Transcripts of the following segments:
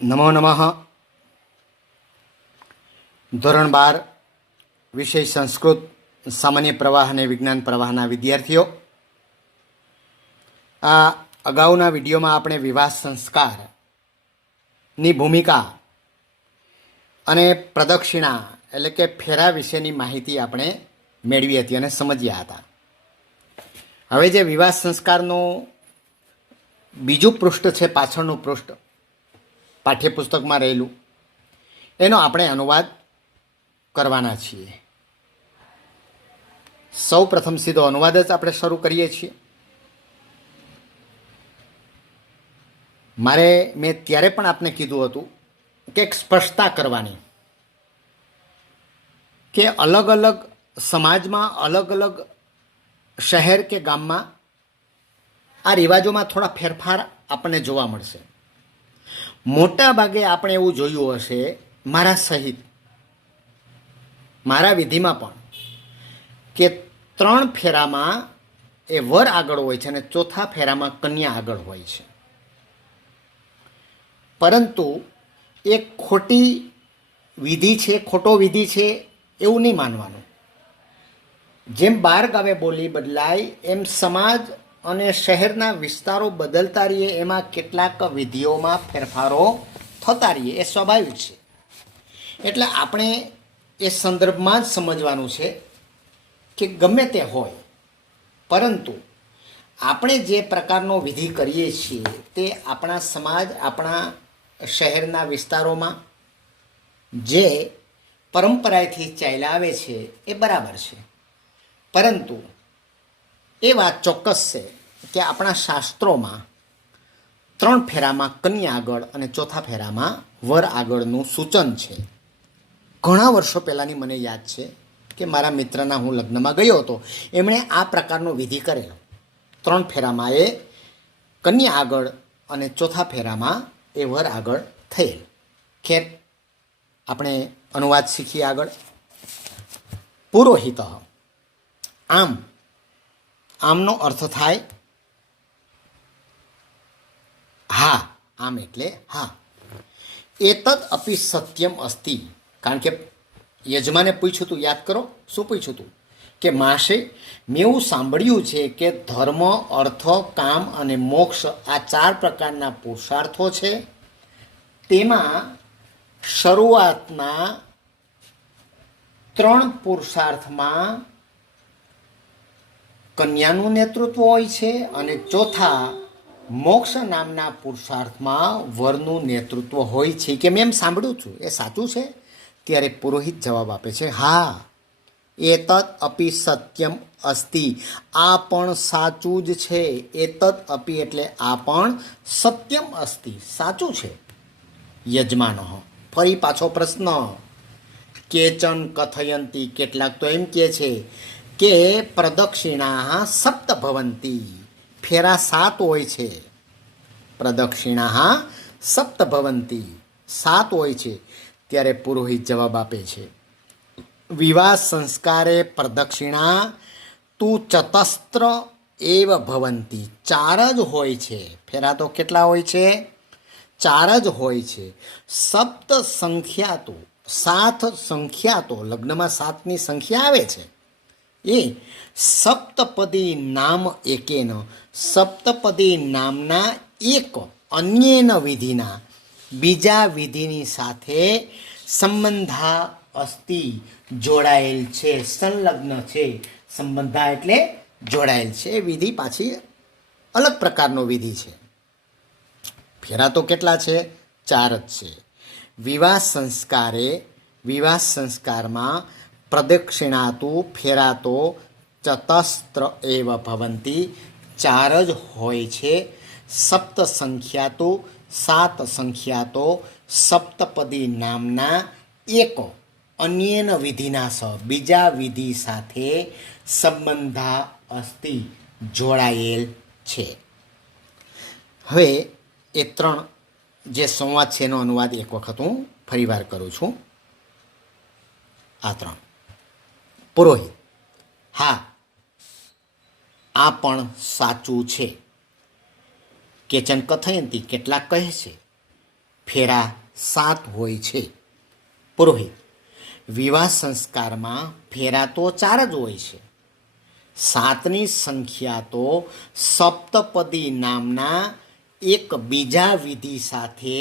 નમો નમઃ. ધોરણ 12 વિષય સંસ્કૃત સામાન્ય પ્રવાહ અને વિજ્ઞાન પ્રવાહના વિદ્યાર્થીઓ, આ અગાઉના વિડીયોમાં આપણે વિવાહ સંસ્કારની ભૂમિકા અને પ્રદક્ષિણા એટલે કે ફેરા વિશેની માહિતી આપણે મેળવી હતી અને સમજ્યા હતા. હવે જે વિવાહ સંસ્કારનું બીજું પૃષ્ઠ છે, પાછળનું પૃષ્ઠ પાઠ્યપુસ્તકમાં રહેલું, એનો આપણે અનુવાદ કરવાના છીએ. સૌ પ્રથમ સીધો અનુવાદ જ આપણે શરૂ કરીએ છીએ. મેં ત્યારે પણ આપને કીધું હતું કે એક સ્પષ્ટતા કરવાની કે અલગ અલગ સમાજમાં, અલગ અલગ શહેર કે ગામમાં આ રિવાજોમાં થોડા ફેરફાર આપણને જોવા મળશે. મોટા ભાગે આપણે એવું જોયું હશે, મારા સહિત મારા વિધિમાં પણ, કે 3 ફેરામાં એ વર આગળ હોય છે અને ચોથા ફેરામાં કન્યા આગળ હોય છે. પરંતુ એ ખોટી વિધિ છે, ખોટો વિધિ છે એવું નહીં માનવાનું. જેમ 12 ગાવે બોલી બદલાય એમ સમાજ અને શહેરના વિસ્તારો બદલતા રહીએ, એમાં કેટલાક વિધિઓમાં ફેરફારો થતા રહીએ, એ સ્વાભાવિક છે. એટલે આપણે એ સંદર્ભમાં જ સમજવાનું છે કે ગમે તે હોય, પરંતુ આપણે જે પ્રકારનો વિધિ કરીએ છીએ તે આપણા સમાજ, આપણા શહેરના વિસ્તારોમાં જે પરંપરાથી ચાલ્યા આવે છે એ બરાબર છે. પરંતુ એ વાત ચોક્કસ છે કે આપણા શાસ્ત્રોમાં 3 ફેરામાં કન્યા આગળ અને ચોથા ફેરામાં વર આગળનું સૂચન છે. ઘણા વર્ષો પહેલાંની મને યાદ છે કે મારા મિત્રના હું લગ્નમાં ગયો હતો, એમણે આ પ્રકારનો વિધિ કરેલો. 3 ફેરામાં એ કન્યા આગળ અને ચોથા ફેરામાં એ વર આગળ થયેલ. ખેર, આપણે અનુવાદ શીખીએ આગળ. પુરોહિત. આમનો અર્થ થાય હા. આમ એટલે હા. એતદ અપી સત્યમ અસ્તિ. કારણ કે યજમાને પૂછ્યું હતું, યાદ કરો શું પૂછ્યું હતું? કે માસે, મેં એવું સાંભળ્યું છે કે ધર્મ, અર્થ, કામ અને મોક્ષ આ 4 પ્રકારના પુરુષાર્થો છે. તેમાં શરૂઆતના 3 પુરુષાર્થમાં કન્યાનું નેતૃત્વ હોય છે અને ચોથા મોક્ષ નામના પુરુષાર્થમાં વરનું નેતૃત્વ હોય છે. કે મેં એમ સાંભળ્યું છું, એ સાચું છે? ત્યારે પુરોહિત જવાબ આપે છે, હા, એતદ અપી સત્યમ અસ્તિ. આ પણ સાચું જ છે. એતદ અપી એટલે આ પણ સત્યમ અસ્તિ, સાચું છે. યજમાનો. ફરી પાછો પ્રશ્ન. કેચન કથયંતી. કેટલાક તો એમ કહે છે કે પ્રદક્ષિણા સપ્ત ભવંતી. ફેરા 7 હોય છે. પ્રદક્ષિણા સપ્ત ભવંતી, 7 હોય છે. ત્યારે પુરોહિત જવાબ આપે છે, વિવાહ સંસ્કારે પ્રદક્ષિણા તું ચતસ્ત્ર એવ ભવંતી. 4 જ હોય છે. ફેરા તો કેટલા હોય છે? 4 જ હોય છે. સપ્ત સંખ્યાતો, 7 સંખ્યાતો, લગ્નમાં 7ની સંખ્યા આવે છે. એ સપ્તપદી નામ એકેન. સપ્તપદી નામના એક અન્યેન વિધિના, બીજા વિધિની સાથે સંબંધા અસ્તિ, જોડાયેલ છે, સંલગ્ન છે. સંબંધા એટલે જોડાયેલ છે. એ વિધિ પાછી અલગ પ્રકારનો વિધિ છે. ફેરા તો કેટલા છે? 4 જ છે. વિવાહ સંસ્કારમાં પ્રદક્ષિણાતું, ફેરા તો ચતસ્ત્ર એવ ભવંતી, 4 જ હોય છે. સપ્ત સંખ્યાતો, 7 સંખ્યાતો, સપ્તપદી નામના એક અન્યેન વિધિના સ, બીજા વિધિ સાથે સંબંધા અસ્તિ, જોડાયેલ છે. હવે એ 3 જે સંવાદ છે એનો અનુવાદ એક વખત હું ફરીવાર કરું છું. આ 3. પુરોહિત, હા, આ પણ સાચું છે. કેચન કથયંતી. કેટલાક કહે છે. ફેરા 7 હોય છે. પુરોહિત: વિવાહ સંસ્કારમાં ફેરા તો 4 જ હોય છે. 7ની સંખ્યા તો સપ્તપદી નામના એક બીજા વિધિ સાથે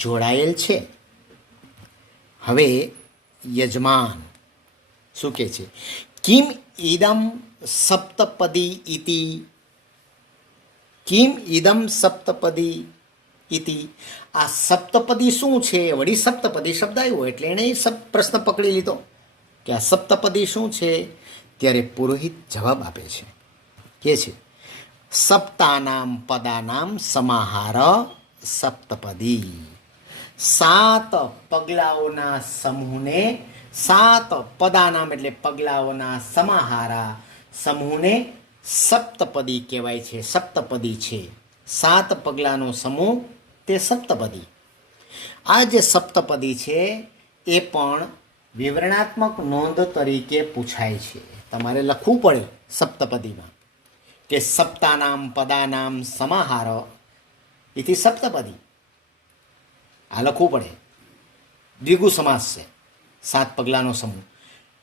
જોડાયેલ છે. હવે યજમાન શું કહે છે? કિમ ઇદમ સપ્તપદી ઇતિ, કિમ ઇદમ સપ્તપદી ઇતિ. આ સપ્તપદી શું છે? વળી સપ્તપદી શબ્દ આવ્યો એટલે એણે પ્રશ્ન પકડી લીધો કે આ સપ્તપદી શું છે. ત્યારે પુરોહિત જવાબ આપે છે, કે છે સપ્તાનામ પદાનામ સમાહાર સપ્તપદી. 7 પગલાઓના સમૂહને, 7 પદાનામ એટલે પગલાઓના સમાહારા સમૂહને સપ્તપદી કહેવાય છે. સપ્તપદી છે 7 પગલાનો સમૂહ, તે સપ્તપદી. આ જે સપ્તપદી છે એ પણ વિવરણાત્મક નોંધ તરીકે પૂછાય છે. તમારે લખવું પડે સપ્તપદીમાં કે સપ્તાનામ પદાનામ સમાહાર એથી સપ્તપદી. આ લખવું પડે. દ્વિગુ સમાસ છે. 7 પગલાનો સમૂહ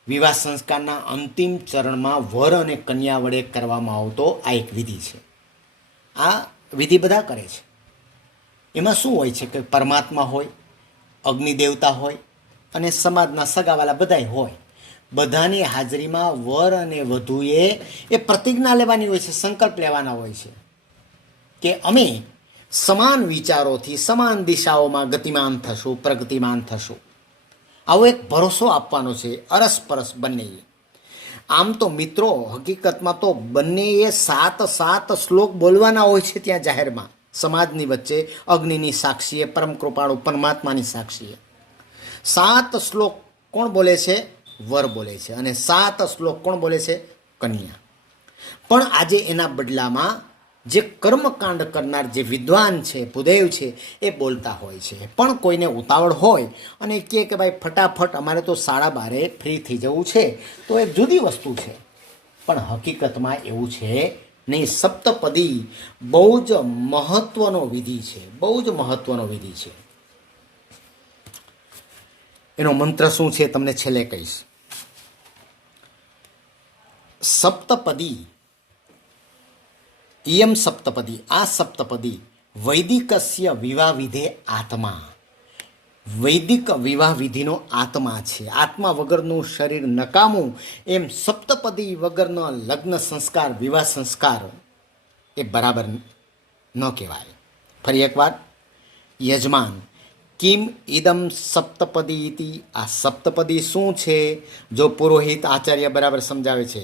વિવાહ સંસ્કારના અંતિમ ચરણમાં વર અને કન્યા વડે કરવામાં આવતો આ એક વિધિ છે. આ વિધિ બધા કરે છે. એમાં શું હોય છે કે પરમાત્મા હોય, અગ્નિ દેવતા હોય અને સમાજના સગાવાલા બધાય હોય. બધાની હાજરીમાં વર અને વધુએ એ પ્રતિજ્ઞા લેવાની હોય છે, સંકલ્પ લેવાના હોય છે કે અમે સમાન વિચારોથી સમાન દિશાઓમાં ગતિમાન થશું, પ્રગતિમાન થશું. આવો એક ભરોસો આપવાનો છે અરસપરસ બંનેએ. આમ તો મિત્રો હકીકતમાં તો બંનેએ 7 શ્લોક બોલવાના હોય છે ત્યાં જાહેરમાં, સમાજની વચ્ચે, અગ્નિની સાક્ષીએ, પરમ કૃપાળુ પરમાત્માની સાક્ષીએ. 7 શ્લોક કોણ બોલે છે? વર બોલે છે. અને 7 શ્લોક કોણ બોલે છે? કન્યા. પણ આજે એના બદલામાં જે કર્મકાંડ કરનાર જે વિદ્વાન છે, ભૂદેવ છે, એ બોલતા હોય છે. પણ કોઈને ઉતાવળ હોય અને કહે કે ભાઈ ફટાફટ અમારે તો 12:30 ફ્રી થઈ જવું છે, તો એક જુદી વસ્તુ છે. પણ હકીકતમાં એવું છે નહીં. સપ્તપદી બહુ જ મહત્વનો વિધિ છે, બહુ જ મહત્વનો વિધિ છે. એનો મંત્ર શું છે તમને છેલ્લે કહીશ. સપ્તપદી, ઇયમ સપ્તપદી, આ સપ્તપદી વૈદિકસ્ય વિવાહ વિધે આત્મા. વૈદિક વિવાહ વિધિનો આત્મા છે. આત્મા વગરનું શરીર નકામું, એમ સપ્તપદી વગરનો લગ્ન સંસ્કાર, વિવાહ સંસ્કાર એ બરાબર ન કહેવાય. ફરી એકવાર, યજમાન કિમ ઇદમ સપ્તપદી ઇતિ. આ સપ્તપદી શું છે? જો પુરોહિત આચાર્ય બરાબર સમજાવે છે.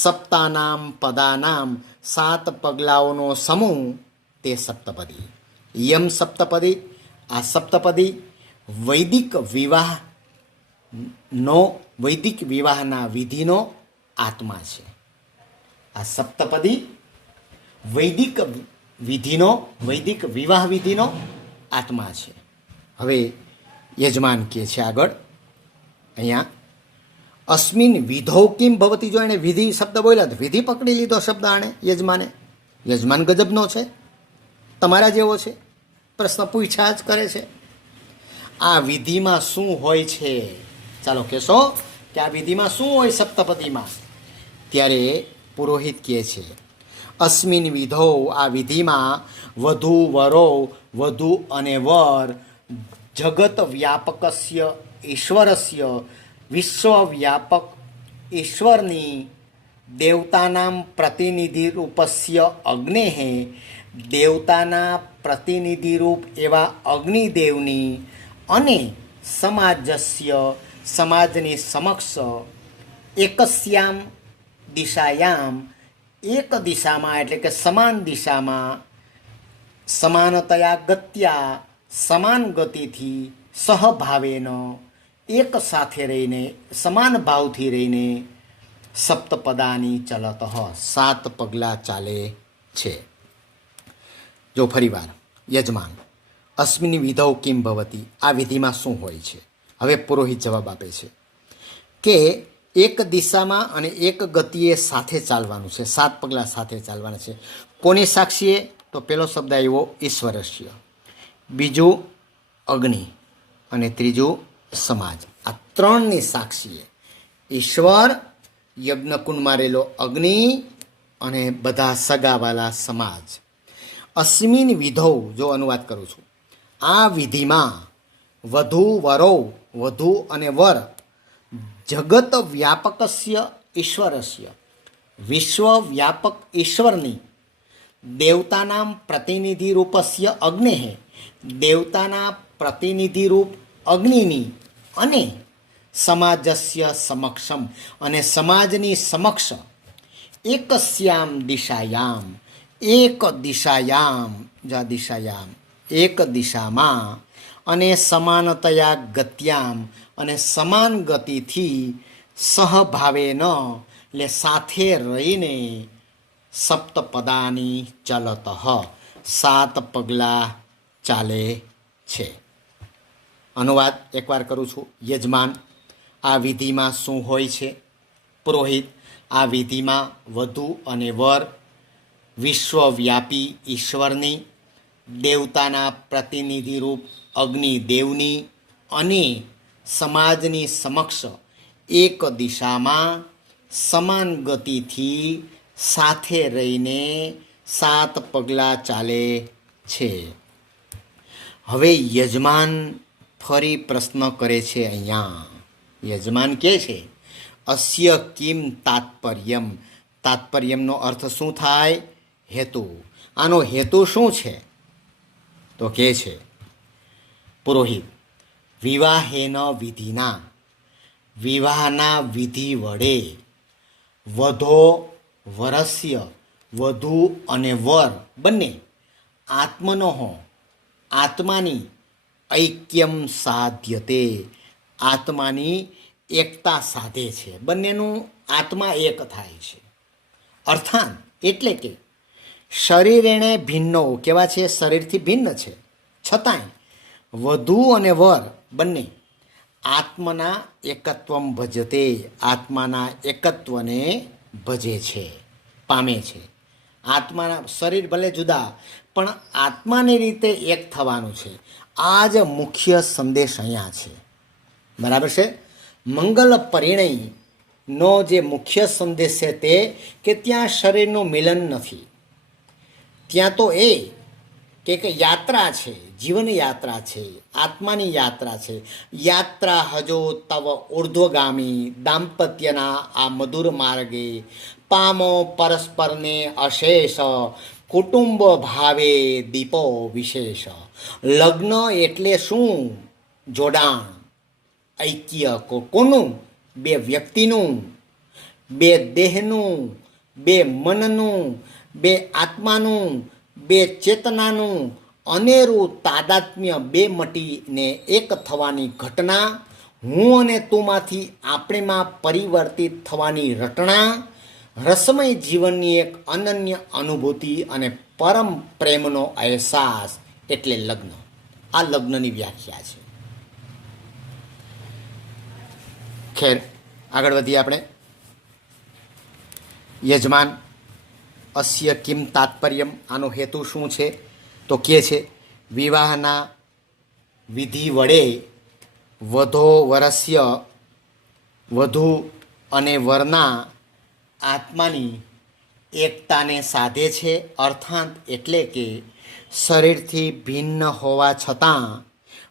સપ્તાનામ પદાનામ 7 પગલાઓનો સમૂહ, તે સપ્તપદી. યમ સપ્તપદી, આ સપ્તપદી વૈદિક વિવાહના વિધિનો આત્મા છે. આ સપ્તપદી વૈદિક વિવાહ વિધિનો આત્મા છે. હવે યજમાન કહે છે આગળ અહીંયા, અસ્મિન વિધૌ કિમ ભવતી. જો એણે વિધિ શબ્દ બોલ્યા તો વિધિ પકડી લીધો શબ્દ આણે યજમાને. યજમાન ગજબનો છે, તમારા જેવો છે, પ્રશ્ન પૂછ્યા જ કરે છે. આ વિધિમાં શું હોય છે? ચાલો કહેશો કે આ વિધિમાં શું હોય સપ્તપદીમાં? ત્યારે પુરોહિત કહે છે અસ્મિન વિધો, આ વિધિમાં વધુ વરો, વધુ અને વર જગત વ્યાપકસ્ય ઈશ્વરસ્ય, વિશ્વવ્યાપક ઈશ્વરની, દેવતાનામ પ્રતિનિધિરૂપસ્ય અગ્નેઃ, દેવતાના પ્રતિનિધિરૂપ એવા અગ્નિદેવની, અને સમાજસ્ય, સમાજની સમક્ષ, એકસ્યામ દિશાયામ, એક દિશામાં એટલે કે સમાન દિશામાં, સમાનતયા ગત્યા, સમાન ગતિથી, સહભાવેન એક સાથે રહીને, સમાન ભાવથી રહીને, સપ્તપદાની ચલત, 7 પગલાં ચાલે છે. જો ફરીવાર, યજમાન અસ્મિન વિધૌ કિમ ભવતી, આ વિધિમાં શું હોય છે? હવે પુરોહિત જવાબ આપે છે કે એક દિશામાં અને એક ગતિએ સાથે ચાલવાનું છે. 7 પગલાં સાથે ચાલવાના છે. કોની સાક્ષીએ? તો પહેલો શબ્દ આવ્યો ઈશ્વરસ્ય, બીજું અગ્નિ અને ત્રીજું સમાજ. આ ત્રણની સાક્ષીએ ઈશ્વર, યજ્ઞકુંડમાં રહેલો અગ્નિ અને બધા સગાવાલા સમાજ. અસ્મિન વિધૌ, જો અનુવાદ કરું છું, આ વિધિમાં વધુ વરો, વધુ અને વર, જગત વ્યાપકસ્ય ઈશ્વરસ્ય, વિશ્વવ્યાપક ઈશ્વરની, દેવતાનામ પ્રતિનિધિરૂપસ્ય અગ્નેઃ, દેવતાના પ્રતિનિધિરૂપ અગ્નિની, અને સમાજસ્ય સમક્ષમ, અને સમાજની સમક્ષ, એકસ્યામ દિશાયામ, એક દિશાયામ, જા દિશાયામ, એક દિશામાં, અને સમાનતયા ગત્યામ, અને સમાન ગતિથી, સહભાવેન, એટલે સાથે રહીને, સપ્તપદાની ચલત, 7 પગલાં ચાલે છે. અનુવાદ એકવાર કરું છું. યજમાન, આ વિધિમાં શું હોય છે? પુરોહિત, આ વિધિમાં વધુ અને વર, વિશ્વવ્યાપી ઈશ્વરની, દેવતાના પ્રતિનિધિરૂપ અગ્નિદેવની, અને સમાજની સમક્ષ એક દિશામાં સમાન ગતિથી સાથે રહીને 7 પગલાં ચાલે છે. હવે યજમાન ફરી પ્રશ્ન કરે છે. અહીંયા યજમાન કહે છે, અસ્ય કિમ તાત્પર્યમ. તાત્પર્યમનો અર્થ શું થાય? હેતુ. આનો હેતુ શું છે? તો કહે છે પુરોહિત, વિવાહેન વિધિના, વિવાહના વિધિ વડે, વધો વરસ્ય, વધુ અને વર બંને, આત્મનો, આત્માની, ઐક્યમ સાધ્યતે, આત્માની એકતા સાધે છે. બંનેનું આત્મા એક થાય છે. અર્થાત એટલે કે શરીરેણે ભિન્નો, કેવા છે? શરીરથી ભિન્ન છે, છતાંય વધુ અને વર બંને આત્મના એકત્વમ ભજતે, આત્માના એકત્વને ભજે છે, પામે છે. આત્માના, શરીર ભલે જુદા, પણ આત્માની રીતે એક થવાનું છે. આ જ મુખ્ય સંદેશ અહીંયા છે. બરાબર છે? મંગલ પરિણયનો જે મુખ્ય સંદેશ છે તે કે ત્યાં શરીરનું મિલન નથી. ત્યાં તો એ કે યાત્રા છે, જીવન યાત્રા છે, આત્માની યાત્રા છે. યાત્રા હજો તવ ઉર્ધ્વગામી, દાંપત્યના આ મધુર માર્ગે, પામો પરસ્પરને અશેષ, કુટુંબ ભાવે દીપો વિશેષ. લગ્ન એટલે શું? જોડાણ, ઐક્ય. કોનું? બે વ્યક્તિનું, બે દેહનું, બે મનનું, બે આત્માનું, બે ચેતનાનું અનેરું તાદાત્મ્ય, બે મટીને એક થવાની ઘટના, હું અને તુંમાંથી આપણેમાં પરિવર્તિત થવાની રટણા, રસમય જીવનની એક અનન્ય અનુભૂતિ અને પરમ પ્રેમનો અહેસાસ, એટલે લગ્ન. આ લગ્નની વ્યાખ્યા છે. ખેર, આગળ વધીએ આપણે. યજમાન, અસ્ય કિમ તાત્પર્યમ, આનો હેતુ શું છે? તો કહે છે, વિવાહના વિધિ વડે વધો વરસ્ય, વધુ અને વરના આત્માની એકતાને સાધે છે. અર્થાત એટલે કે શરીરથી ભિન્ન હોવા છતાં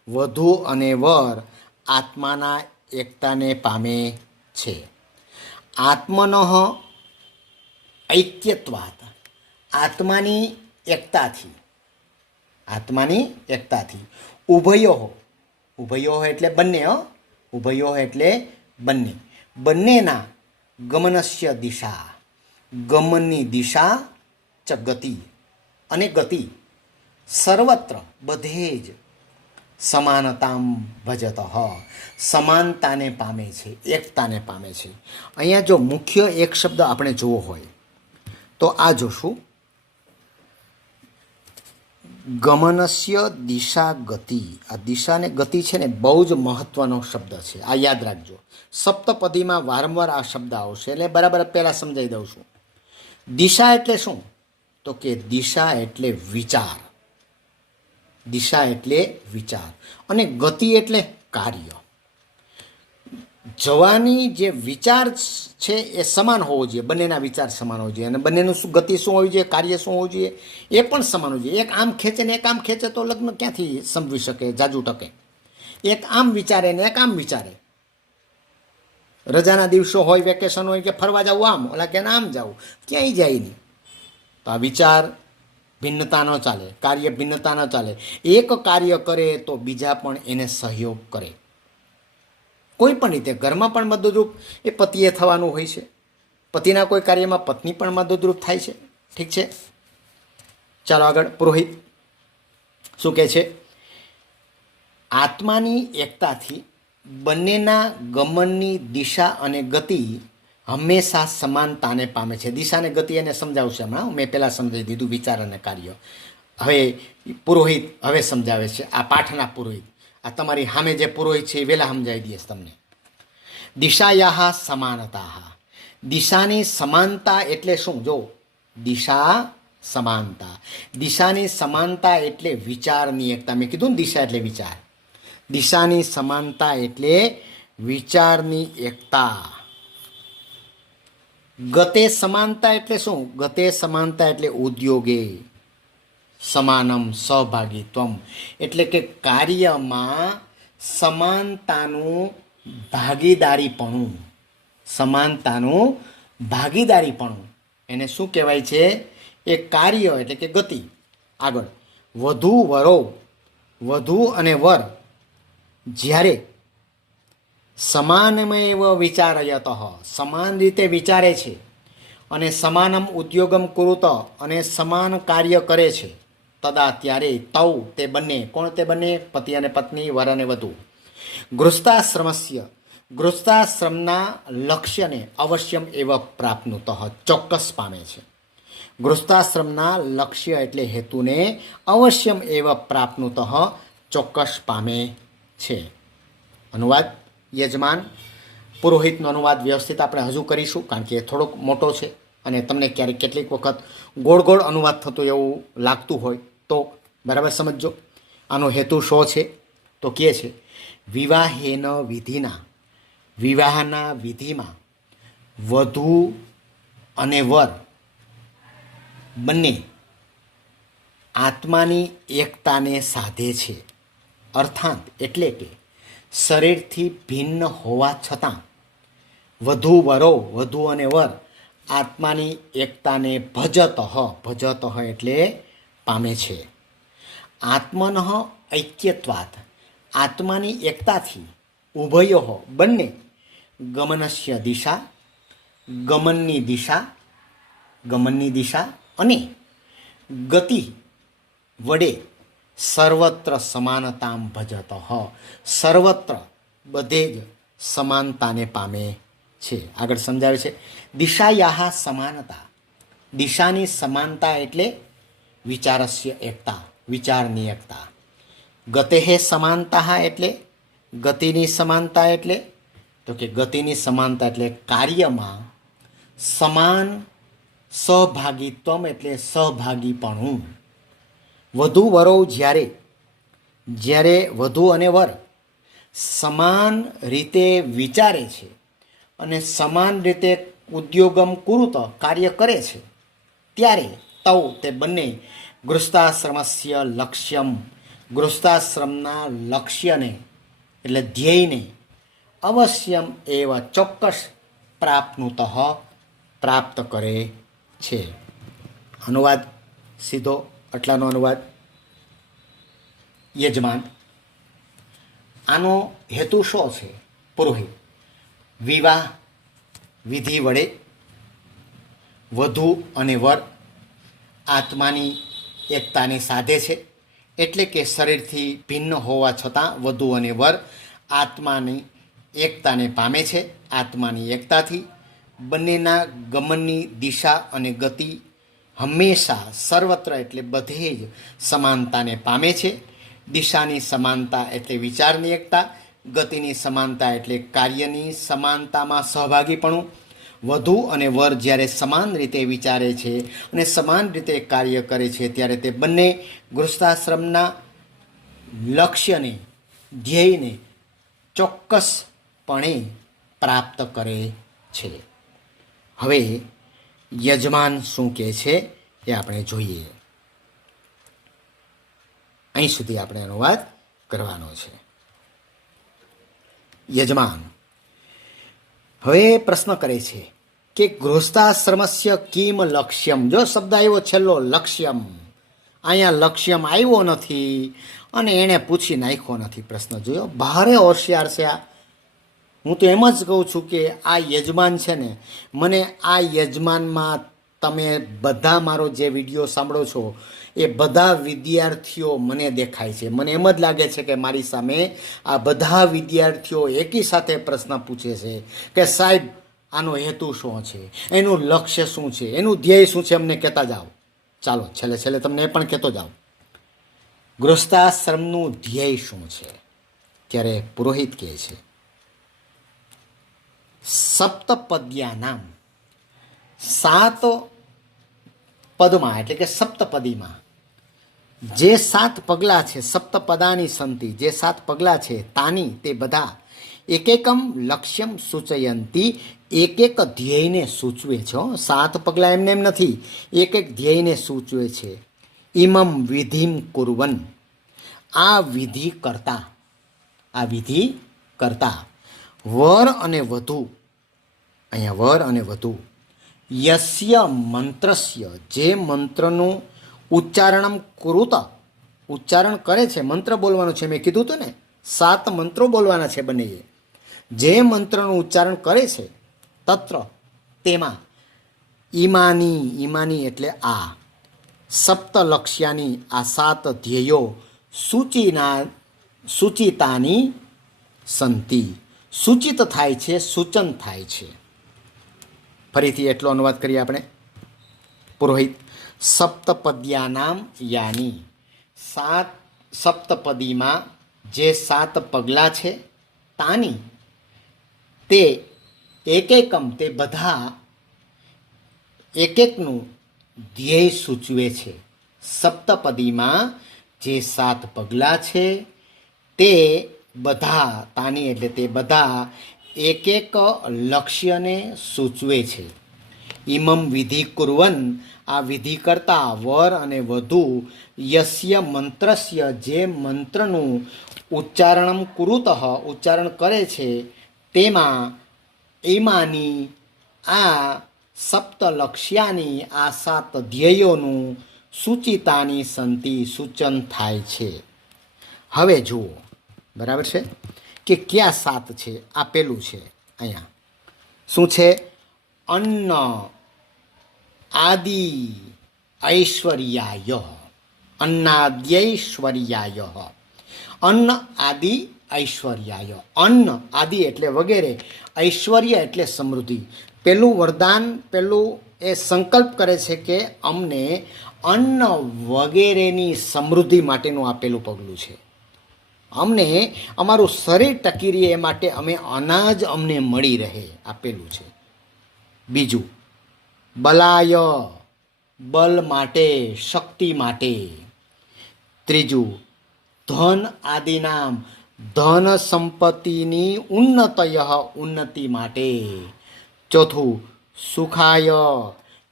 વધુ અને વર આત્માના એકતાને પામે છે. આત્મનો ઐક્યત્વાત, આત્માની એકતાથી, આત્માની એકતાથી, ઉભયો, ઉભયો એટલે બંને, ઉભયો એટલે બંને, બંનેના ગમનસ્ય દિશા, ગમનની દિશા, ચ ગતિ, અને ગતિ, સર્વત્ર બધે જ, સમાનતામ ભજત, સમાનતાને પામે છે, એકતાને પામે છે. અહીંયા જો મુખ્ય એક શબ્દ આપણે જોવો હોય તો આ જોશું, ગમનસ્ય દિશા ગતિ. આ દિશા ને ગતિ છે ને બહુ જ મહત્વનો શબ્દ છે. આ યાદ રાખજો. સપ્તપદીમાં વારંવાર આ શબ્દ આવશે, એટલે બરાબર પહેલાં સમજાવી દઉં છું. દિશા એટલે શું? તો કે દિશા એટલે વિચાર. દિશા એટલે વિચાર અને ગતિ એટલે કાર્ય. જવાની જે વિચાર છે એ સમાન હોવો જોઈએ, બંનેના વિચાર સમાન હોવો જોઈએ અને બંનેનું શું ગતિ શું હોવી જોઈએ, કાર્ય શું હોવું જોઈએ એ પણ સમાન હોવું જોઈએ. એક આમ ખેંચે ને એક આમ ખેંચે તો લગ્ન ક્યાંથી સમજી શકે, જાજુ ટકે. એક આમ વિચારે ને એક આમ વિચારે. રજાના દિવસો હોય, વેકેશન હોય કે ફરવા જવું આમ, ઓલા કે આમ જવું, ક્યાંય જાય નહીં. તો આ વિચાર ભિન્નતા ન ચાલે, કાર્ય ભિન્નતા ન ચાલે. એક કાર્ય કરે તો બીજા પણ એને સહયોગ કરે. કોઈ પણ રીતે ઘરમાં પણ મદદરૂપ એ પતિએ થવાનું હોય છે. પતિના કોઈ કાર્યમાં પત્ની પણ મદદરૂપ થાય છે. ઠીક છે, ચાલો આગળ. પુરોહિત શું કહે છે? આત્માની એકતાથી બંનેના ગમનની દિશા અને ગતિ હંમેશા સમાનતાને પામે છે. દિશા અને ગતિ એને સમજાવશે હમણાં, મેં પહેલાં સમજાવી દીધું વિચાર અને કાર્ય. હવે પુરોહિત હવે સમજાવે છે, આ પાઠના પુરોહિત. આ તમારી સામે જે પુરોહિત છે એ વહેલા સમજાવી દઈશ તમને. દિશાયાહ સમાનતા. દિશાની સમાનતા એટલે શું? જો, દિશા સમાનતા. દિશાની સમાનતા એટલે વિચારની એકતા. મેં કીધું ને દિશા એટલે વિચાર. દિશાની સમાનતા એટલે વિચારની એકતા. ગતે સમાનતા એટલે શું? ગતે સમાનતા એટલે ઉદ્યોગે સમાનમ સહભાગીત્વમ, એટલે કે કાર્યમાં સમાનતાનું ભાગીદારીપણું. સમાનતાનું ભાગીદારીપણું એને શું કહેવાય છે? એ કાર્ય એટલે કે ગતિ. આગળ, વધુ વરો, વધુ અને વર જ્યારે સમાનમેવ વિચારયત, સમાન રીતે વિચારે છે અને સમાનમ ઉદ્યોગમ કુરુત અને સમાન કાર્ય કરે છે, તદા ત્યારે તૌ તે બંને, કોણ તે બંને? પતિ અને પત્ની, વર અને વધુ. ગૃહસ્થાશ્રમસ્ય, ગૃહસ્થાશ્રમના લક્ષ્યને અવશ્યમ એવ પ્રાપ્નુત, ચોક્કસ પામે છે. ગૃહસ્થાશ્રમના લક્ષ્ય એટલે હેતુને અવશ્યમ એવ પ્રાપ્નુત, ચોક્કસ પામે છે. અનુવાદ યજમાન. પુરોહિતનો અનુવાદ વ્યવસ્થિત આપણે હજુ કરીશું, કારણ કે એ થોડોક મોટો છે અને તમને ક્યારેક કેટલીક વખત ગોળ ગોળ અનુવાદ થતો એવું લાગતું હોય તો બરાબર સમજજો. આનો હેતુ શો છે? તો કહે છે, વિવાહેન વિધિના, વિવાહના વિધિમાં વધુ અને વર બંને આત્માની એકતાને સાધે છે. અર્થાત એટલે કે શરીરથી ભિન્ન હોવા છતાં વધુ વરો, વધુ અને વર આત્માની એકતાને ભજત, ભજત એટલે પામે છે. આત્મન ઐક્યત્વાત, આત્માની એકતાથી ઉભયો બંને ગમનસ્ય દિશા, ગમનની દિશા, ગમનની દિશા અને ગતિ વડે સર્વત્ર સમાનતામ ભજત, સર્વત્ર બધે જ સમાનતાને પામે છે. આગળ સમજાવે છે, દિશાયાહ સમાનતા. દિશાની સમાનતા એટલે વિચારસ્ય એકતા, વિચારની એકતા. ગતે સમાનતા એટલે, ગતિની સમાનતા એટલે, તો કે ગતિની સમાનતા એટલે કાર્યમાં સમાન સહભાગીત્વમ એટલે સહભાગીપણું. વધુ વરો જ્યારે, જ્યારે વધુ અને વર સમાન રીતે વિચારે છે અને સમાન રીતે ઉદ્યોગમ કુરુત કાર્ય કરે છે, ત્યારે તૌ તે બંને ગૃહસ્થાશ્રમસ્ય લક્ષ્યમ, ગૃહસ્થાશ્રમના લક્ષ્યને એટલે ધ્યેયને અવશ્યમ એવ ચોક્કસ પ્રાપ્નુત પ્રાપ્ત કરે છે. અનુવાદ સીધો આટલાનો અનુવાદ. યજમાન, આનો હેતુ શો છે? પુરોહિત, વિવાહ વિધિ વડે વધુ અને વર આત્માની એકતાને સાધે છે, એટલે કે શરીરથી ભિન્ન હોવા છતાં વધુ અને વર આત્માની એકતાને પામે છે. આત્માની એકતાથી બંનેના ગમનની દિશા અને ગતિ હંમેશા સર્વત્ર એટલે બધે જ સમાનતાને પામે છે. દિશાની સમાનતા એટલે વિચારની એકતા, ગતિની સમાનતા એટલે કાર્યની સમાનતામાં સહભાગીપણું. વધુ અને વર જ્યારે સમાન રીતે વિચારે છે અને સમાન રીતે કાર્ય કરે છે, ત્યારે તે બંને ગૃહસ્થાશ્રમના લક્ષ્યને, ધ્યેયને ચોક્કસપણે પ્રાપ્ત કરે છે. હવે યજમાન શું કહે છે એ આપણે જોઈએ. અહીં સુધી આપણે અનુવાદ કરવાનો છે. યજમાન હવે પ્રશ્ન કરે છે કે ગૃહસ્થાશ્રમસ્ય કિમ લક્ષ્યમ. જો શબ્દ આવ્યો છેલ્લો લક્ષ્યમ, અહીંયા લક્ષ્યમ આવ્યો નથી અને એણે પૂછી નાખ્યો નથી પ્રશ્ન. જોયો, ભારે હોશિયાર છે આ. હું તો એમ જ કહું છું કે આ યજમાન છે ને, મને આ યજમાનમાં તમે બધા મારો જે વિડીયો સાંભળો છો એ બધા વિદ્યાર્થીઓ મને દેખાય છે. મને એમ જ લાગે છે કે મારી સામે આ બધા વિદ્યાર્થીઓ એકી સાથે પ્રશ્ન પૂછે છે કે સાહેબ આનો હેતુ શું છે, એનું લક્ષ્ય શું છે, એનું ધ્યેય શું છે, અમને કહેતા જાઓ. ચાલો છેલ્લે છેલ્લે તમને એ પણ કહેતો જાઓ. ગૃહસ્થાશ્રમનું ધ્યેય શું છે? ત્યારે પુરોહિત કહે છે સપ્તપદ્યાનામ, 7 પદમાં એટલે કે સપ્તપદીમાં જે 7 પગલાં છે, સપ્તપદાની સંતિ, જે 7 પગલાં છે, તાની તે બધા એકેકમ લક્ષ્યમ સૂચયંતી, એક એક ધ્યેયને સૂચવે છે. 7 પગલાં એમને એમ નથી, એક એક ધ્યેયને સૂચવે છે. ઇમમ વિધિમ કુર્વન, આ વિધિ કરતા, આ વિધિ કરતા વર અને વધુ, અહીંયા વર અને વધુ, યસ્ય મંત્રસ્ય, જે મંત્રનું ઉચ્ચારણ કૃત, ઉચ્ચારણ કરે છે, મંત્ર બોલવાનું છે, મેં કીધું હતું ને 7 મંત્રો બોલવાના છે બંને. જે મંત્રનું ઉચ્ચારણ કરે છે તત્ર તેમાં ઈમાની, ઈમાની એટલે આ સપ્તલક્ષ્યાની, આ 7 ધ્યેયો સૂચિતાની સંતિ, સૂચિત થાય છે, સૂચન થાય છે. ફરીથી એટલો અનુવાદ કરીએ આપણે. પુરોહિત સપ્તપદ્યાનામ યાની, 7 સપ્તપદીમાં જે 7 પગલાં છે, તાની તે એકેકમ તે બધા એક એકનું ધ્યેય સૂચવે છે. સપ્તપદીમાં જે 7 પગલાં છે તે બધા, તાની એટલે તે બધા એક એક લક્ષ્યને સૂચવે છે. ઇમમ વિધિ કુર્વન, આ વિધિ કરતા વર અને વધુ, યસ્ય મંત્રસ્ય, જે મંત્રનું ઉચ્ચારણ કુરુતઃ ઉચ્ચારણ કરે છે, તેમાં એમાંની આ સપ્તલક્ષ્યાની, આ 7 ધ્યેયોનું સૂચિતાની સંતિ, સૂચન થાય છે. હવે જુઓ, બરાબર છે કે કયા 7 છે? આ પેલું છે અહીંયા. શું છે? અન્ન આદિ ઐશ્વર્યાય, અન્નાદ્યૈશ્વર્યાય, અન્ન આદિ ઐશ્વર્યાય. અન્ન આદિ એટલે વગેરે, ઐશ્વર્ય એટલે સમૃદ્ધિ. પેલું વરદાન, પેલું એ સંકલ્પ કરે છે કે અમને અન્ન વગેરેની સમૃદ્ધિ માટેનું આ પેલું પગલું છે. અમને અમારું શરીર ટકી રહે એ માટે અમે અનાજ અમને મળી રહે, આપેલું છે. બીજું બલાય, બલ માટે, શક્તિ માટે. ત્રીજું ધન આદિનામ, ધન સંપત્તિની ઉન્નતય, ઉન્નતિ માટે. ચોથું સુખાય,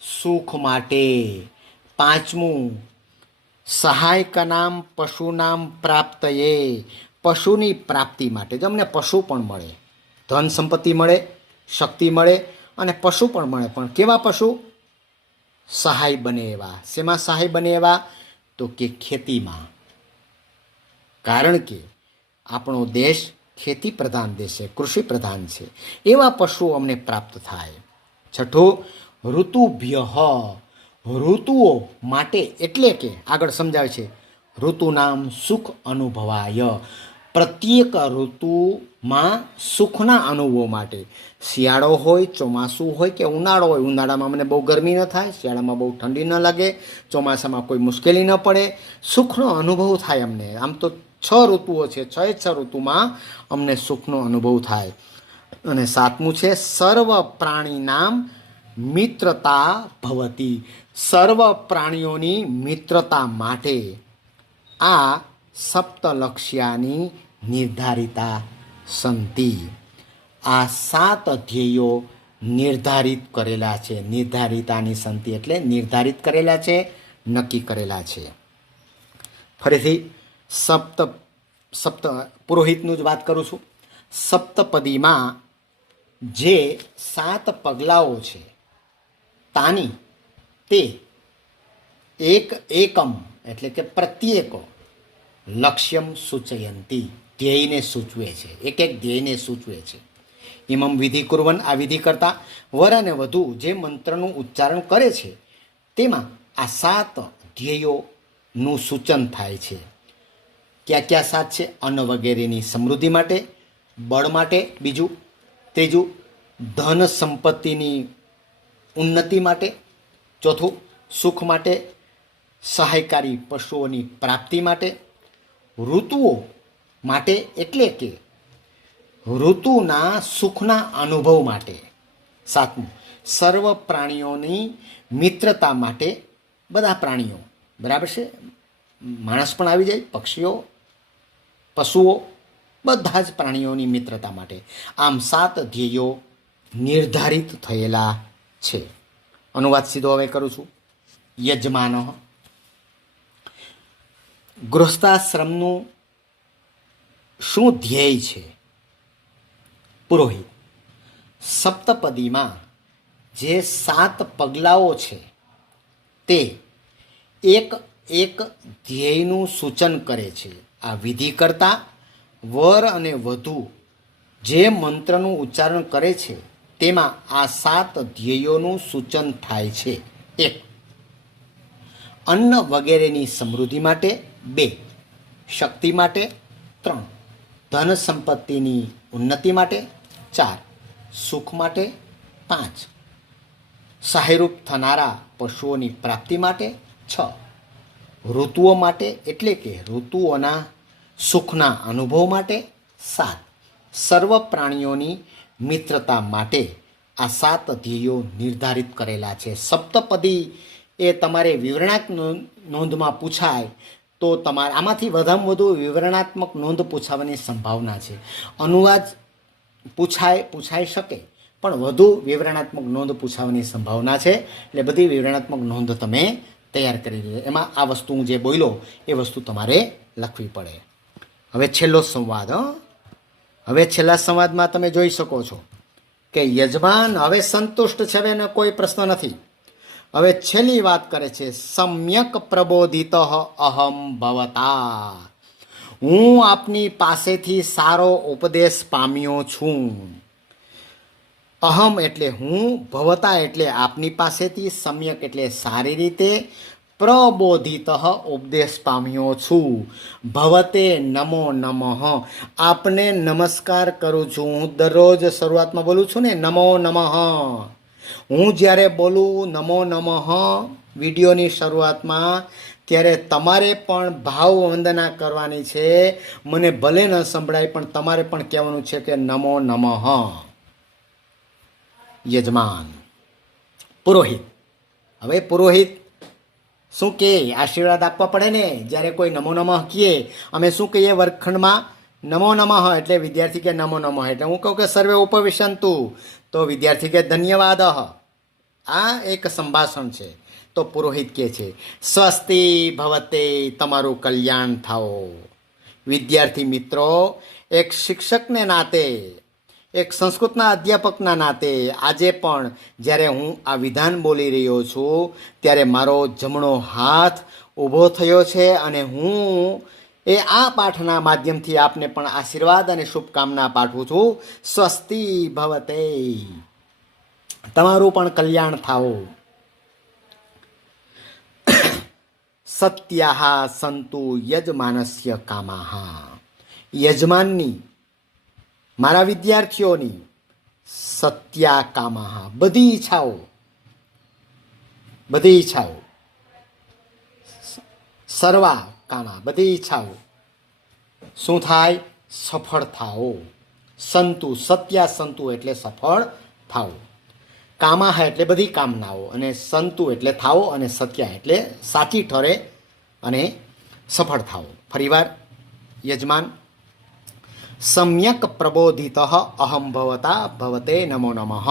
સુખ માટે. પાંચમું સહાયકનામ પશુનામ પ્રાપ્તયે, પશુની પ્રાપ્તિ માટે. જો અમને પશુ પણ મળે, ધન સંપત્તિ મળે, શક્તિ મળે અને પશુ પણ મળે. પણ કેવા પશુ? સહાય બને એવા. શેમાં સહાય બને એવા? તો કે ખેતીમાં. કારણ કે આપણો દેશ ખેતી પ્રધાન દેશ છે, કૃષિ પ્રધાન છે. એવા પશુઓ અમને પ્રાપ્ત થાય. છઠ્ઠું ઋતુભ્ય, ઋતુઓ માટે, એટલે કે આગળ સમજાવે છે ઋતુનામ સુખ અનુભવાય, પ્રત્યેક ઋતુમાં સુખના અનુભવો માટે. શિયાળો હોય, ચોમાસું હોય કે ઉનાળો હોય. ઉનાળામાં મને બહુ ગરમી ન થાય, શિયાળામાં બહુ ઠંડી ન લાગે, ચોમાસામાં કોઈ મુશ્કેલી ન પડે, સુખનો અનુભવ થાય અમને. આમ તો 6 ઋતુઓ છે, 6 ઋતુમાં અમને સુખનો અનુભવ થાય. અને 7મું છે સર્વ પ્રાણીનામ મિત્રતા ભવતી, સર્વ પ્રાણીઓની મિત્રતા માટે. આ સપ્તલક્ષ્યાની નિર્ધારિતા સંતિ. આ 7 ધ્યેયો નિર્ધારિત કરેલા છે. નિર્ધારિતાની સંતિ એટલે નિર્ધારિત કરેલા છે, નક્કી કરેલા છે. ફરીથી સપ્ત પુરોહિતનું જ વાત કરું છું. સપ્તપદીમાં જે 7 પગલાઓ છે તાની તે એકમ એટલે કે પ્રત્યેક લક્ષ્યમ સૂચયંતી ધ્યેયને સૂચવે છે. એક ધ્યેયને સૂચવે છે. ઇમમ વિધિ કુર્વન, આ વિધિ કરતા વર અને વધુ જે મંત્રનું ઉચ્ચારણ કરે છે તેમાં આ 7 ધ્યેયોનું સૂચન થાય છે. ક્યાં ક્યાં 7 છે? અન્ન વગેરેની સમૃદ્ધિ માટે, બળ માટે, બીજું. ત્રીજું, ધન સંપત્તિની ઉન્નતિ માટે. ચોથું, સુખ માટે, સહાયકારી પશુઓની પ્રાપ્તિ માટે. ઋતુઓ માટે એટલે કે ઋતુના સુખના અનુભવ માટે. સાતમું, સર્વ પ્રાણીઓની મિત્રતા માટે. બધા પ્રાણીઓ, બરાબર છે, માણસ પણ આવી જાય, પક્ષીઓ, પશુઓ, બધા જ પ્રાણીઓની મિત્રતા માટે. આમ 7 ધ્યેયો નિર્ધારિત થયેલા છે. અનુવાદ સીધો હવે કરું છું. યજમાન, ગૃહસ્થાશ્રમનું શું ધ્યેય છે? પુરોહિત, સપ્તપદીમાં જે 7 પગલાઓ છે તે એક ધ્યેયનું સૂચન કરે છે. આ વિધિ કરતા વર અને વધુ જે મંત્રનું ઉચ્ચારણ કરે છે તેમાં આ 7 ધ્યેયોનું સૂચન થાય છે. 1. અન્ન વગેરેની સમૃદ્ધિ માટે. 2. શક્તિ માટે. 3. ધન સંપત્તિની ઉન્નતિ માટે. 4. સુખ માટે. 5. સહાયરૂપ થનારા પશુઓની પ્રાપ્તિ માટે. 6. ઋતુઓ માટે એટલે કે ઋતુઓના સુખના અનુભવ માટે. 7. સર્વ પ્રાણીઓની મિત્રતા માટે. આ 7 ધ્યેયો નિર્ધારિત કરેલા છે. સપ્તપદી એ તમારે વિવરણાત્મક નોંધમાં પૂછાય તો તમારે આમાંથી વધારેમાં વધુ વિવરણાત્મક નોંધ પૂછાવાની સંભાવના છે. અનુવાદ પૂછાઈ શકે પણ વધુ વિવરણાત્મક નોંધ પૂછાવાની સંભાવના છે. એટલે બધી વિવરણાત્મક નોંધ તમે તૈયાર કરી લે. એમાં આ વસ્તુ હું જે બોલ્યો એ વસ્તુ તમારે લખવી પડે. હવે છેલ્લો સંવાદ. હવે છેલ્લા સંવાદમાં તમે જોઈ શકો છો કે યજમાન હવે સંતુષ્ટ છે, હવે એને કોઈ પ્રશ્ન નથી. હવે છેલ્લી વાત કરે છે. સમ્યક પ્રબોધિત અહમ ભવતા, હું આપની પાસેથી સારો ઉપદેશ પામ્યો છું. અહમ એટલે હું, ભવતા એટલે આપની પાસેથી, સમ્યક એટલે સારી રીતે, પ્રબોધિત ઉપદેશ પામ્યો છું. ભવતે નમો નમઃ, આપને નમસ્કાર કરું છું. હું દરરોજ શરૂઆતમાં બોલું છું ને નમો નમઃ. હું જ્યારે બોલું નમો નમઃ વિડીયોની શરૂઆતમાં ત્યારે તમારે પણ ભાવ વંદના કરવાની છે. મને ભલે ન સંભળાય પણ તમારે પણ કહેવાનું છે કે નમો નમઃ. યજમાન. પુરોહિત. હવે પુરોહિત શું કહે? આશીર્વાદ આપવા પડે ને. જ્યારે કોઈ નમો નમઃ કહે, અમે શું કહીએ વર્ગખંડમાં? નમો નમઃ એટલે વિદ્યાર્થી કે નમો નમઃ એટલે હું કહું કે સર્વે ઉપવિશંતુ તો વિદ્યાર્થી કે ધન્યવાદ. આ એક સંભાષણ છે. તો પુરોહિત કહે છે સ્વસ્તિ ભવતે, તમારું કલ્યાણ થાઓ. વિદ્યાર્થી મિત્રો, એક શિક્ષકને નાતે, એક સંસ્કૃતના અધ્યાપકના નાતે આજે પણ જ્યારે હું આ વિધાન બોલી રહ્યો છું ત્યારે મારો જમણો હાથ ઊભો થયો છે અને હું એ આ પાઠના માધ્યમથી આપને પણ આશીર્વાદ અને શુભકામના પાઠવું છું. સ્વસ્તિ ભવતે, તમારું પણ કલ્યાણ થાઓ. સત્યાહ સંતુ યજમાનસ્ય કામાહ, યજમાનની, મારા વિદ્યાર્થીઓની સત્યા કામાહ, બધી ઈચ્છાઓ, બધી ઈચ્છાઓ, સર્વા કામા, બધી ઈચ્છાઓ શું થાય? સફળ થાઓ. સંતુ, સત્યા સંતુ એટલે સફળ થાઓ. કામાહ એટલે બધી કામનાઓ, અને સંતુ એટલે થાઓ, અને સત્યા એટલે સાચી ઠરે અને સફળ થાઓ. ફરીવાર યજમાન સમ્યક પ્રબોધિત અહમ ભવતા ભવતે નમો નમઃ.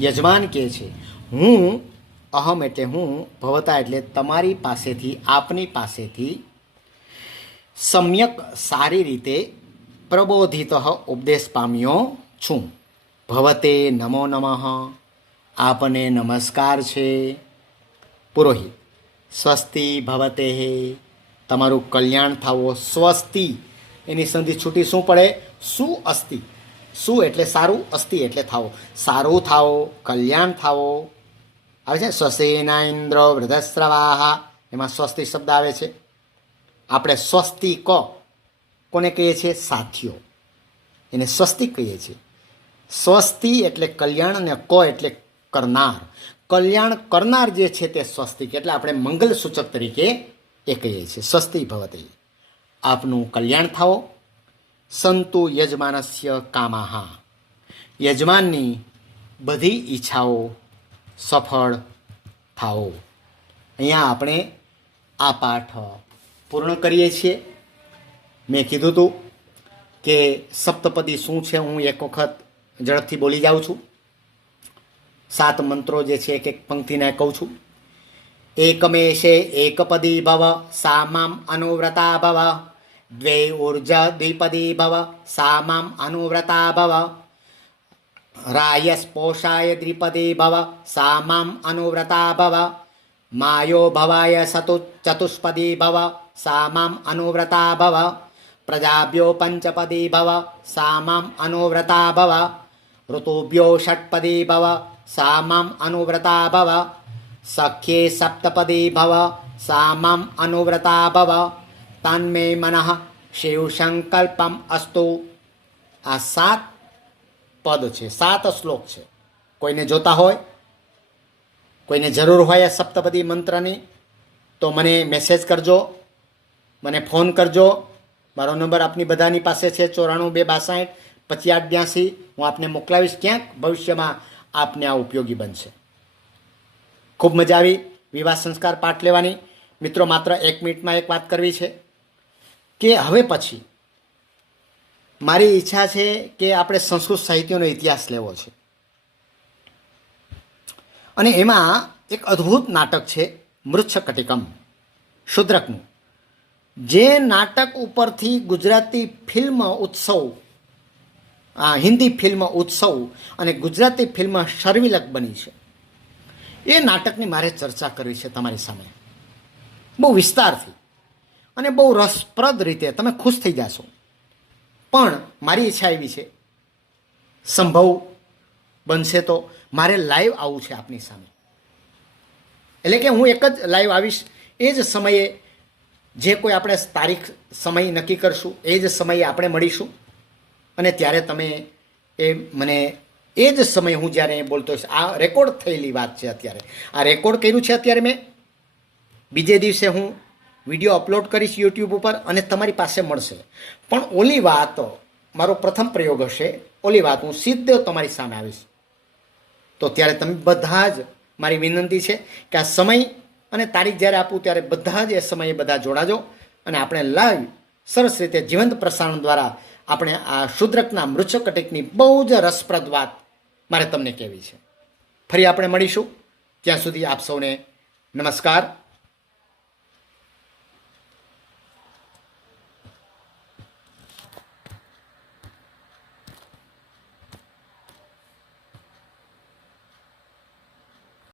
યજમાન કહે છે હું, અહમ એટલે હું, ભવતા એટલે તમારી પાસેથી, આપની પાસેથી સમ્યક સારી રીતે, પ્રબોધિત ઉપદેશ પામ્યો છું. ભવતે નમો નમઃ આપને નમસ્કાર છે. પુરોહિત સ્વસ્તિ ભવતે તમારું કલ્યાણ થાવો. સ્વસ્તિ એની સંધિ છૂટી શું પડે? શું અસ્તિ. શું એટલે સારું, અસ્તિ એટલે થાવો. સારું થાવો, કલ્યાણ થાવો. આવે છે સ્વસેના ઇન્દ્ર વૃધસ્રવાહ, એમાં સ્વસ્તિ શબ્દ આવે છે. આપણે સ્વસ્તિ કોને કહીએ છીએ? સાથીઓ, એને સ્વસ્તિક કહીએ છીએ. સ્વસ્તિ એટલે કલ્યાણ અને એટલે કરનાર. કલ્યાણ કરનાર જે છે તે સ્વસ્તિક, એટલે આપણે મંગલ સૂચક તરીકે એ કહીએ છીએ. સ્વસ્તિ ભવતે આપનું કલ્યાણ થાવો. સંતુ યજમાનસ્ય કામાહા યજમાનની બધી ઈચ્છાઓ સફળ થાઓ. અહીંયા આપણે આ પાઠ પૂર્ણ કરીએ છીએ. મેં કીધું હતું કે સપ્તપદી શું છે, હું એક વખત ઝડપથી બોલી જાઉં છું. 7 મંત્રો જે છે એક એક પંક્તિને કહું છું. એકમેશે એકપદી ભવ સા મામ અનુવ્રતા ભવ. દ્વે ઉર્જા દ્વિપદી ભવ સા મામ અનુવ્રતા ભવ. રાયસ્પોષાય દ્વિપદી ભવ સા મામ અનુવ્રતા ભવ. માયો ભવાય ચતુષ્પદી ભવ સા મામ અનુવ્રતા ભવ. પ્રજાભ્યો પંચપદી ભવ સા મામ અનુવ્રતા ભવ. ઋતુભ્યો ષટ્પદી ભવ સા મામ અનુવ્રતા ભવ. સખ્યે સપ્તપદી ભવ સા મામ અનુવ્રતા ભવ. તન્મે મનઃ શિવ સંકલ્પમ અસ્તુ. આ 7 પદ છે, 7 શ્લોક છે. કોઈને જોતા હોય, કોઈને જરૂર હોય આ સપ્તપદી મંત્રની, તો મને મેસેજ કરજો, મને ફોન કરજો. મારો નંબર આપની બધાની પાસે છે 94 262 58 82. હું આપને મોકલાવીશ. ક્યાંક ભવિષ્યમાં આપને આ ઉપયોગી બનશે. ખૂબ મજા આવી વિવાહ સંસ્કાર પાઠ લેવાની. મિત્રો, માત્ર 1 મિનિટમાં એક વાત કરવી છે કે હવે પછી મારી ઈચ્છા છે કે આપણે સંસ્કૃત સાહિત્યનો ઇતિહાસ લેવો છે. અને એમાં એક અદ્ભુત નાટક છે મૃચ્છકટિકમ, શૂદ્રકનું. જે નાટક ઉપરથી ગુજરાતી ફિલ્મ ઉત્સવ, હિન્દી ફિલ્મ ઉત્સવ અને ગુજરાતી ફિલ્મ શર્વિલક બની છે, એ નાટકની મારે ચર્ચા કરવી છે તમારી સામે, બહુ વિસ્તારથી અને બહુ રસપ્રદ રીતે. તમે ખુશ થઈ જશો. પણ મારી ઈચ્છા એવી છે, સંભવ બનશે તો મારે લાઈવ આવવું છે આપની સામે. એટલે કે હું એક જ લાઈવ આવીશ. એ જ સમયે જે કોઈ આપણે તારીખ સમય નક્કી કરશું, એ જ સમયે આપણે મળીશું. અને ત્યારે તમે મને એ જ સમયે હું જ્યારે બોલતો હોઈશ. આ રેકોર્ડ થયેલી વાત છે. અત્યારે આ રેકોર્ડ કર્યું છે. અત્યારે મેં બીજે દિવસે હું વિડીયો અપલોડ કરીશ યુટ્યુબ ઉપર અને તમારી પાસે મળશે. પણ ઓલી વાત, મારો પ્રથમ પ્રયોગ હશે, ઓલી વાત હું સીધો તમારી સામે આવીશ. તો ત્યારે તમે બધા જ, મારી વિનંતી છે કે આ સમય અને તારીખ જ્યારે આપું ત્યારે બધા જ એ સમયે બધા જોડાજો અને આપણે લાઈવ સરસ રીતે જીવંત પ્રસારણ દ્વારા આપણે આ શૂદ્રકના મૃચ્છકટિકની બહુ જ રસપ્રદ વાત મારે તમને કહેવી છે. ફરી આપણે મળીશું. ત્યાં સુધી આપ સૌને નમસ્કાર.